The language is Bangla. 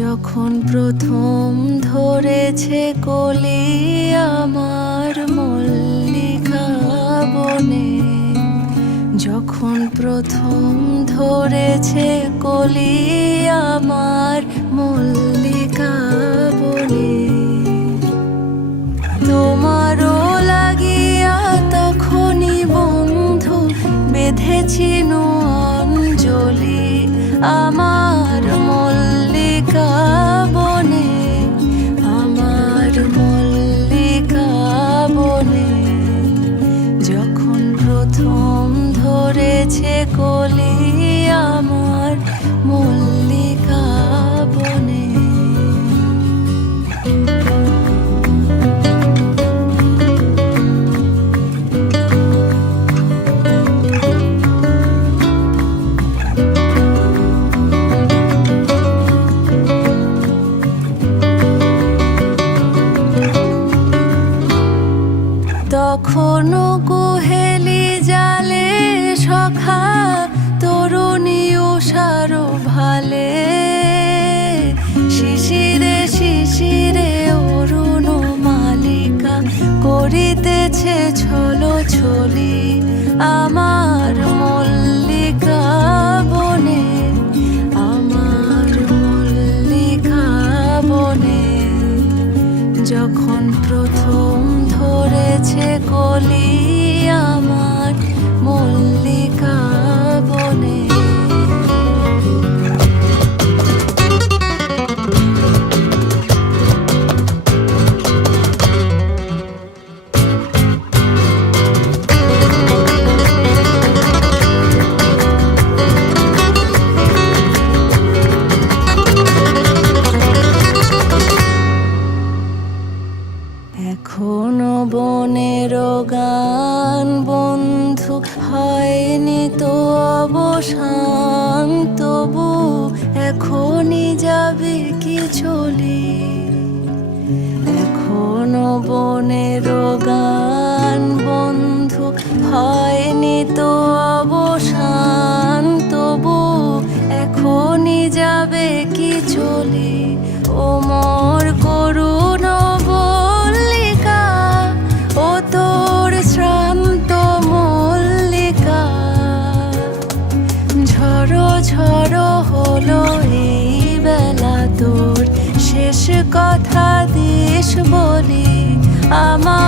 যখন প্রথম ধরেছে কলি আমার মল্লিকা বনে, যখন প্রথম ধরেছে কলি আমার মল্লিকা বনে, তোমারও লাগিয়া তখনই বন্ধু বেঁধেছি অঞ্জলি আমার মল্লিকা বনে, আমার মল্লিকা বনে, যখন প্রথম ধরেছে কলি আমার মল্লিকা বনে। তখনও কুহেলি জালে সখা তরুণী উষার ভালে, শিশিরে শিশিরে অরুণ মালিকা করিতেছে ছলো ছলি আমার মল্লিকা বনে, আমার মল্লিকা বনে, যখন প্রথম ধরেছে কলি আমার মল্লিকা বনে। এখনো বনের গান বন্ধু হয়নি তো অবসান, তবু এখনই যাবে কি চলি, এখনো বনের গান বন্ধু হয়নি তো অবসান, তবু এখনই যাবে কি চলি ও মোর করুণ মল্লিকা, ও তোর শ্রান্ত মল্লিকা, ঝড়ো ঝড়ো হলো এই বেলা তোর শেষ কথা দিস বলি আমার